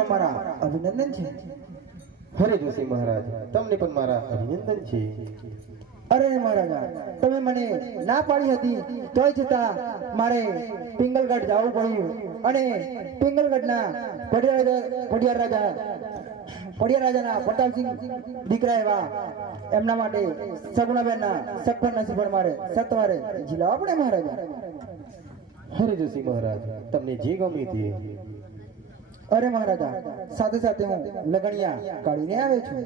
જાણવા મારા અભિનંદન છે. હરે જોશી મહારાજ, તમને પણ મારા અભિનંદન છે. અરે મહારાજા, તમે મને ના પાડી હતી તોય છતાં મારે પિંગલગઢ જવું પડ્યું અને પિંગલગઢના પડિયાર રાજાના પ્રતાપસિંહ દીકરા એવા એમના માટે સગુણાબેનના સગપણ નસીબ મારે સત્વારે જીલાવા પડે મહારાજા. હરે જોશી મહારાજ, તમને જે ગમે તે. અરે મહારાજા, સાથે સાથે હું લગણિયા કાઢીને આવે છું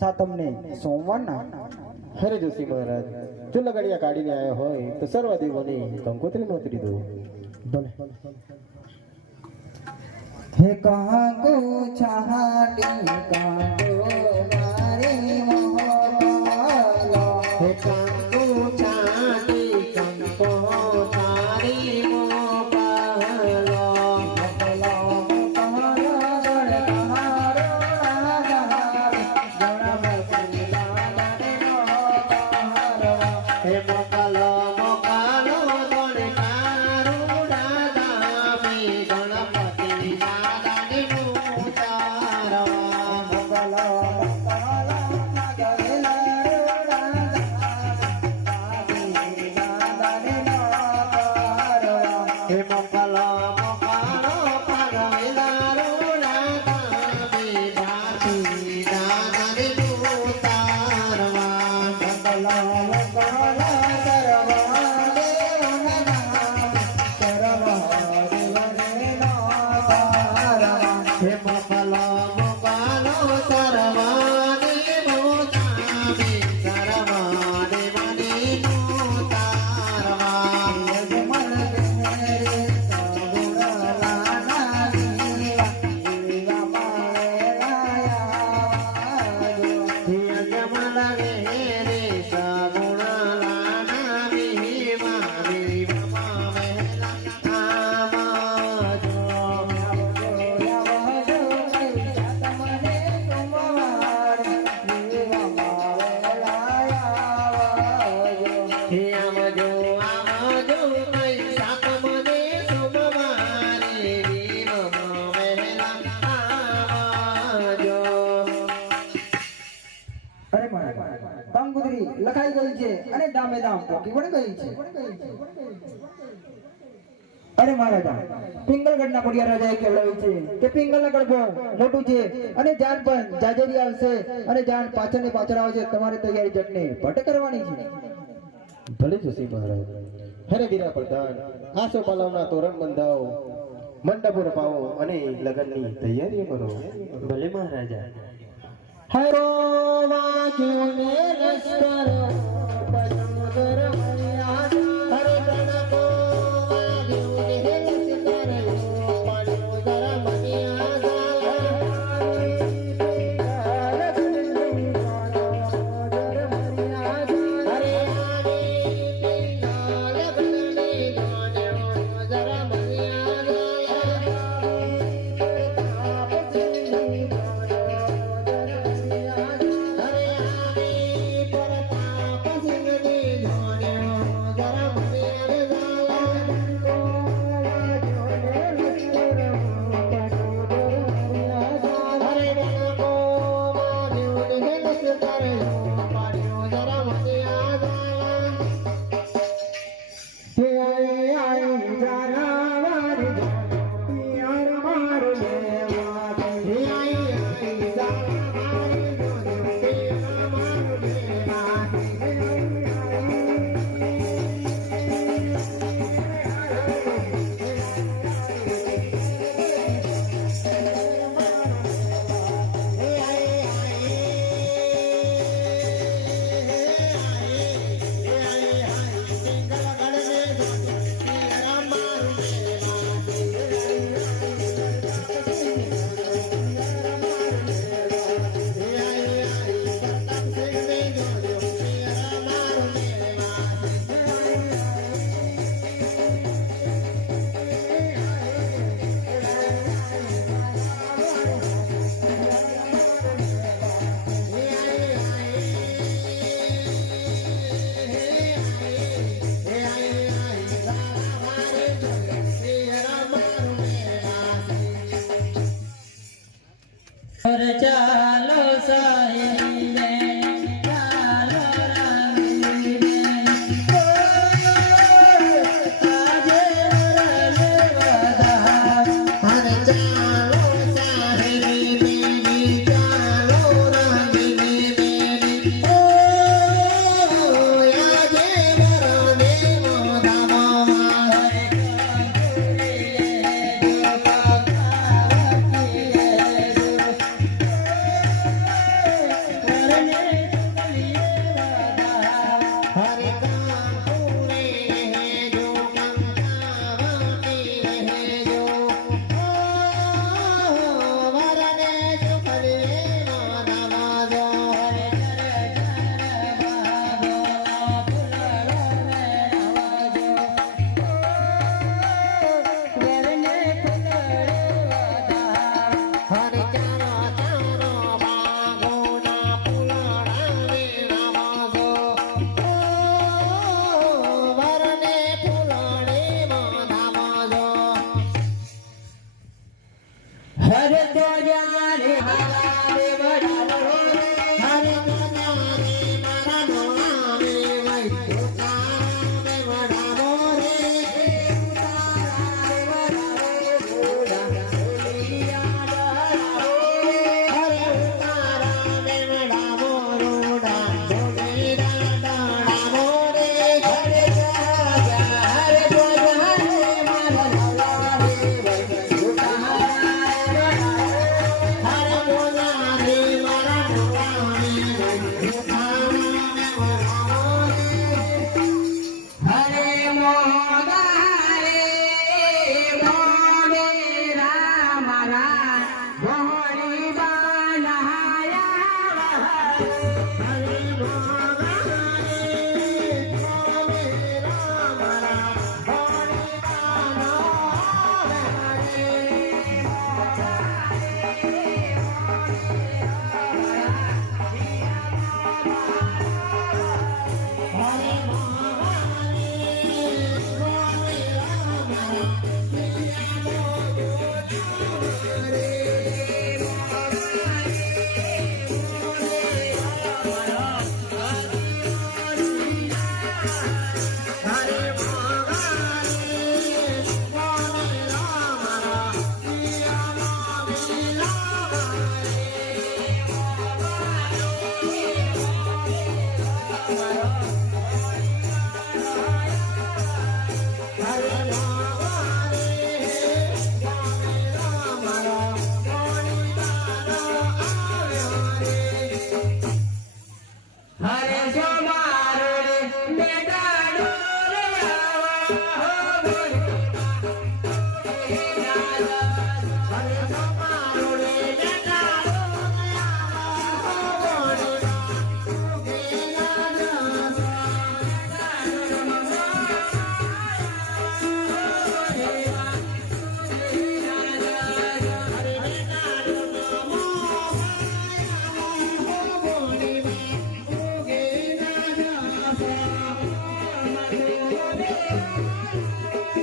સાતમને સોમવારના. હરે જોશી મહારાજ, જો લગડિયા કાઢીને આવ્યા હોય તો સર્વદેવોને કંકોત્રી નોતરી દો. ભલે. હે કાંગો છાડી કાંગો મારી મોહલો, હે કાંગો છાડી કંકો તારી મોહલો, મોકલો મોકલો ગણ તમારો રાજા ગણપતિ લાલને મોકલો, હે મોકલો મોકલો ગણ તારો રાજા મે ગણપતિ લાલને મોકલો, મોકલો લખાઈ ગઈ છે અને દામે દામ પોકી પણ ગઈ છે. અરે મહારાજા, પિંગલગઢના પડિયા રાજાએ કહેવડાવ્યું છે કે પિંગલગઢ બહુ મોટું છે અને જાન પણ જાજેરી આવશે અને જાન પાછળની પાછળ આવશે. તમારી તૈયારી જટને પટ કરવાની છે. ભલે જોશી મહારાજ. હરે વીરા પ્રધાન, આસો પાલવના તોરણ બંધાવો, મંડપો રપાવો અને લગનની તૈયારીઓ કરો. ભલે મહારાજા. હરો વાજુને લશ્કર પજુદર મર્યાદા, હરે ગણકો વાજુને લશ્કર પજુદર મર્યાદા, હરે ચાલો સાહેબ ચાલો રામી આજે રલે વધાર અરે ચાલો સાહેરી બેની ચાલો રાગીની બેની ઓ આજે વરને મોધામાં હરે કાંતુરે રહેજો કંકાવતી રહેજો ઓ વરને ચુકલીએ મોધામાં હરે ચારો ચારો બાગોના ફૂલડાને નવાજો ઓ વરને ફૂલડે મોધામાં હરે તો જાને હારે વડાલો હરે ગજાને મારા નોળાને વૈદ્યો તારાને વડાવો રે હરે ઉતારાને વડાવો રોડા ઢોલેરા ડાડાવો રે હરે હરે તો જાને મારા નવારે વૈદ્યો તારાને હરે ગજાને મારા નોળાને વૈદ્યો તારાને વડાવો રે હરે મોદારે મોદેરા મારા ગોળી બનાયા હરે હરે જો મારો રે બેટાડો રે આવા બોલે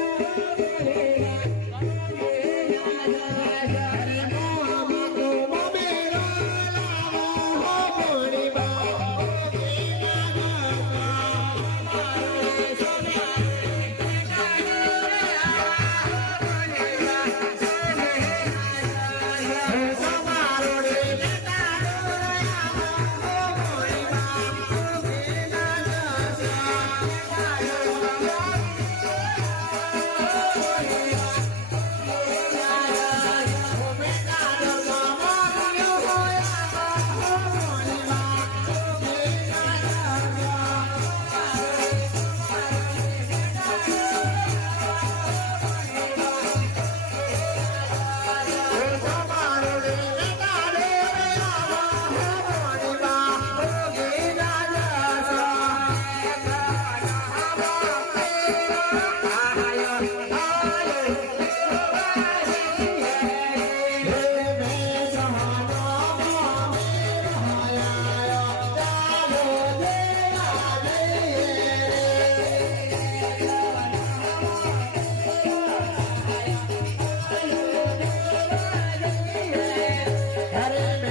હરે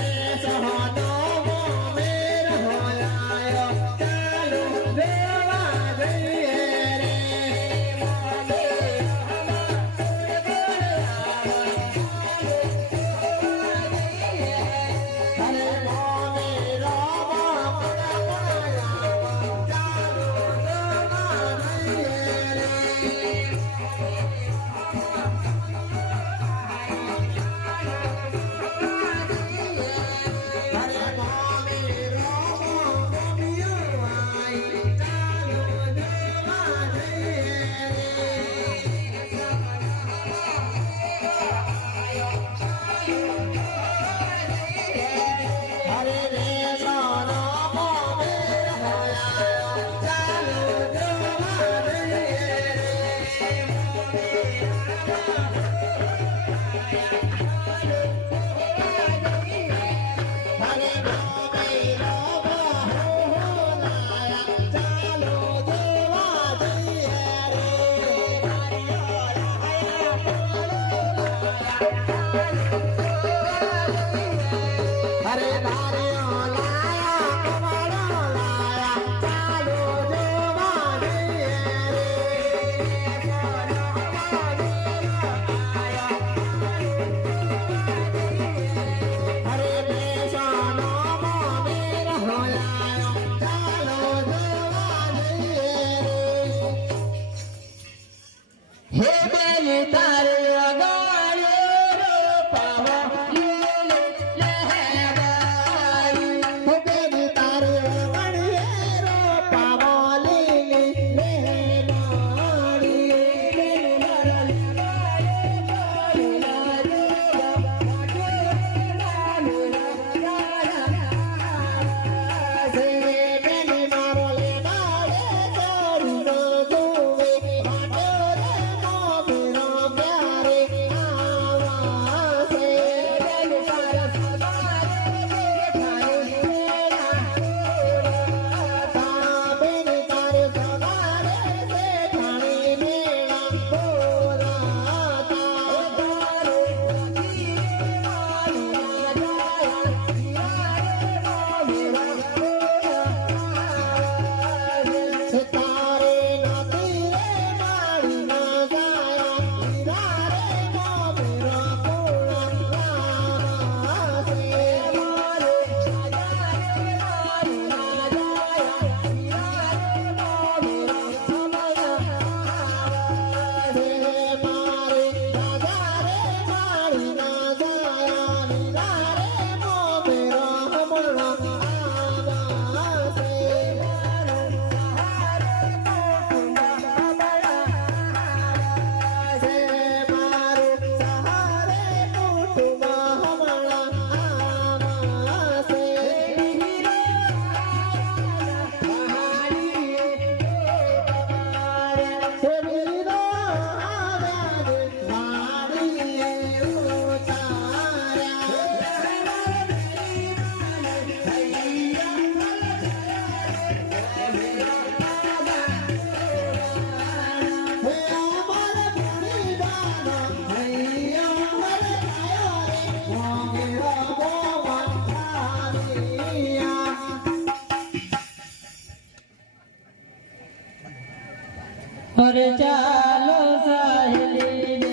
અરે ચાલો સાહેલી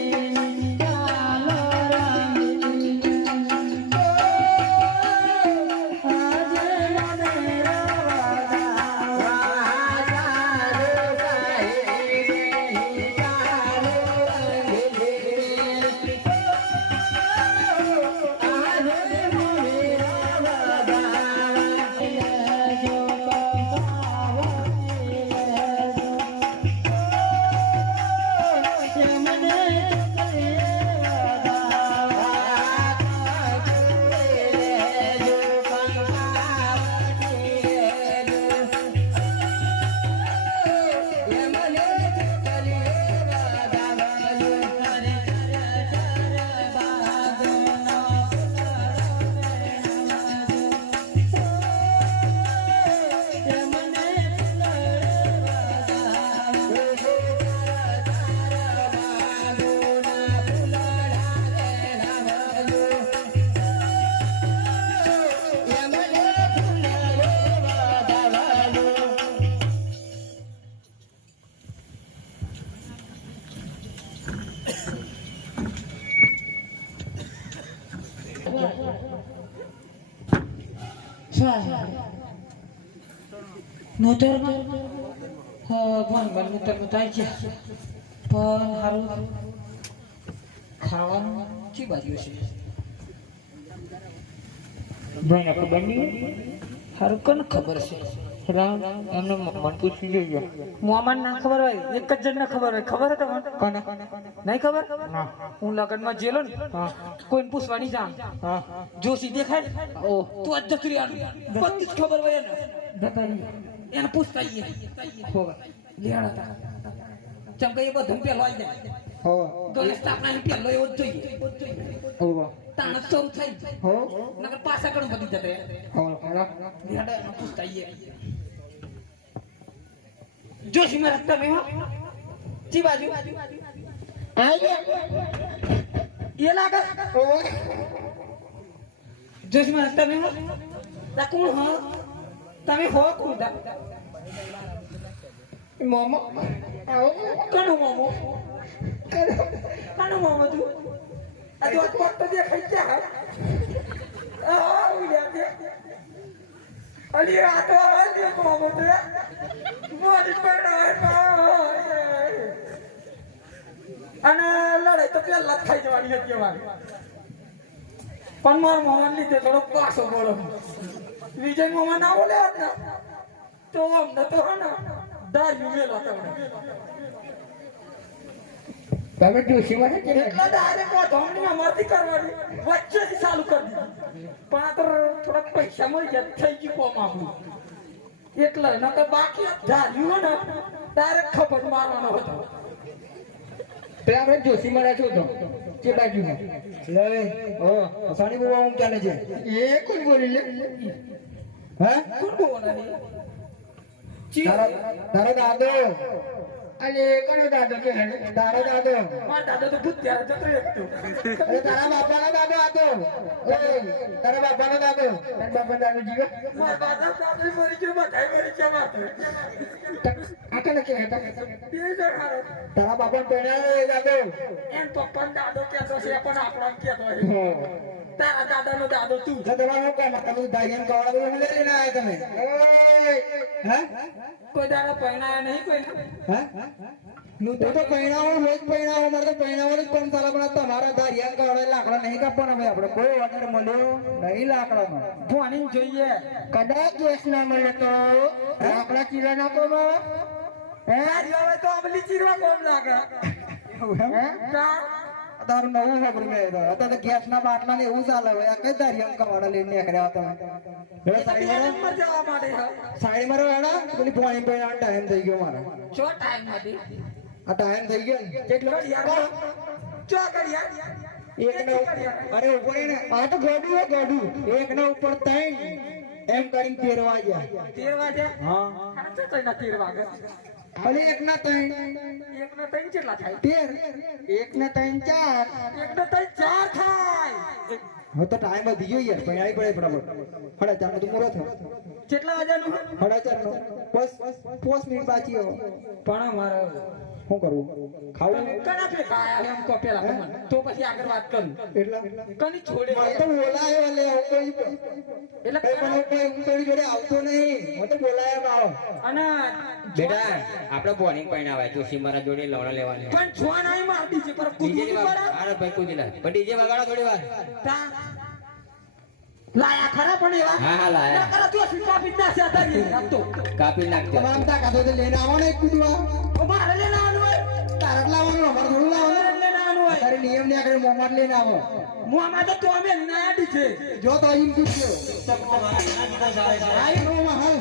ચાલો રામલી આજે મને નૂતરમાં પણ નૂતરમાં થાય છે પણ હારું ખાવાનું ચી બાજુ છે ભાઈને ખબર નહીં હારું કોને ખબર છે રામ એમને મન પૂછી જોઈએ મોમાન ના ખબર હોય એક જ જણ ને ખબર હોય ખબર હતો કોને નહીં ખબર ના હું લગનમાં જેલો ને કોઈને પૂછવાની જાણ જોશી દેખાય ઓ તું જ જતું રહ્યાનું બધી જ ખબર હોય એને પૂછતા લેવાડા ચમ કે એ બધું પેલો આવી જાય ગણેશ સ્થાપના ની પેલો એવો જ જોઈએ તાણ શરૂ થઈ નકર પાછા ઘણું બધી જતે લેવાડા એને પૂછતા જોશી માં રસ્તા મેં ચી બાજુ એ લાગે જોશી માં રસ્તા મેં કોણ હા તમે હો કુદા મોમો કનો મોમો કનો મોમો તું આ તો કોટ તો દેખાઈ ગયા આ ઉલ્યા કે અલી આ તો આ મોમો તો મોડી પડાય અને લડાઈ તો પેલા થઈ જવાની હતી અમારી પણ મારા મોમન લીધે થોડો પાછો બોલો વિજય મામા ના બોલે હતા તો અમને તો હે ને દારૂ મેલો તમે જોશી માં કે એટલા ડાયરેક્ટ ધોમણી અમારથી કરવાની વચ્ચેથી ચાલુ કરી દીધી પણ આ તો થોડા પૈસા મળી જાય થઈ ગયું કોમ આપણું એટલે નકર બાકી દારૂ હે ને ડાયરેક્ટ ખબર મારવાનો હતો તે આપણે જોશી માં છો તો કે બાજુ લે ઓ સાની બુવા હું ક્યાં છે એ કોણ બોલી લે હે કોણ બોલા ને તારો દાદો અલે કનો દાદો કે તારો દાદો મારો દાદો તો ભૂત ત્યારે જતો રહેતો અરે તારા બાપાનો દાદો હતો ઓય તારા બાપાનો દાદો તારા બાપાનો દાદો જીવે મારા દાદા દાદો મરી ગયો બધાય મરી ગયા માતો આટલે કે હતા બે જણ હારો તારા બાપાનો પેણાયો એ દાદો એમ પપ્પાનો દાદો કહેતો છે પણ આપણો કહેતો છે તારા દાદાનો દાદો તું તમારું કામ તમે દાગીન કવાડા બોલે લઈને આયા તમે ઓય હે કોઈ દાડા પૈણાયા નહીં કોઈ હે નું તો પૈણાવો રોજ પૈણાવો મારે તો પૈણાવાનો જ કોમ ચાલે પણ તમારા દારિયાન કવાડા લાકડા નહીં કાપવાના ભાઈ આપણે કોઈ ઓર્ડર મળ્યો નહીં લાકડાનો ભોણી જોઈએ કદાચ કેસ ના મળે તો લાકડા ચીરા નાખો હે હવે તો અમલી ચીરવા કોમ લાગે હે તારું નવું ખબર મેં અત્યારે ગેસ ના બાટલા ને એવું ચાલે હવે આ કઈ દારિયાન કવાડા લઈને નીકળ્યા તમે સાઈડ મારો હેડા પેલી પોણી પૈણા ટાઈમ થઈ ગયો મારો ચો ટાઈમ નથી આ ટાઈમ થઈ ગયો ને કેટલો ચો કર્યા એક ને અરે ઉપર ને આ તો ગોડું હે ગોડું એક ને ઉપર 3 એમ કરીને 13 વાગ્યા 13 વાગ્યા હા તો તો ના 13 વાગ્યા અલે એક ના 3 કેટલા થાય 13 એક ને 3 4 એક ને 3 4 થાય હવે તો ટાઈમ વધી ગયો યાર પૈણાઈ પડે ફટાફટ 4:30 નો મૂરો થયો કેટલા વાગ્યાનું 4:30 નો બસ 5 મિનિટ બાકી હો પણ મારો શું કરવું ખાવું કના પે કાયા એમ કો પેલા તમને તો પછી આગળ વાત કરું એટલા કની છોડે મને તો બોલાયો લે હું કોઈ એટલે મને કોઈ હું કોઈ જોડે આવતો નહીં મને તો બોલાયા આવો અને બેટા આપણે બોલિંગ પણ આવે જોશી મારા જોડે લવણા લેવાની પણ છોન આઈ માર દીજે પર ડીજે કુદી પર અરે ભાઈ કુદી ના પણ ડીજે વગાડો થોડી વાર તા લાયા ખરા પણ એવા હા હા લાયા ના કરા તું સિક્કા પીના છે આતા આપતો કાપી નાખજો તમામ તા કાતો તો લઈને આવવાનો એક કૂદવા ઓ મારે લેને આવવાનું હોય તારક લાવવાનો અમાર થોડું લાવવાનું લેને આવવાનું હોય તારે નિયમ ને આગળ મોમાર લઈને આવો હું આમાં તો અમે ના દીજે જો તો અહીં પૂછ્યો આઈ નો મહાલ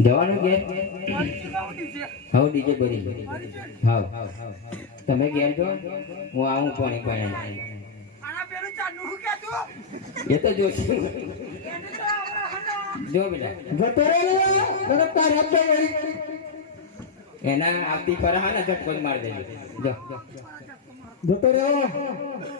જવાનું કે હાઉ ડીજે ભરી હાઉ તમે ઘેર જો હું આવું પાણી પાણી આના પેલું ચાલુ કે તું એ તો જોશી જો બેટા જતો રહ્યો મને તાર આપતો નહીં એના આવતી ફરા હા ને ઝટકો જ મારી દેજો જો જતો રહ્યો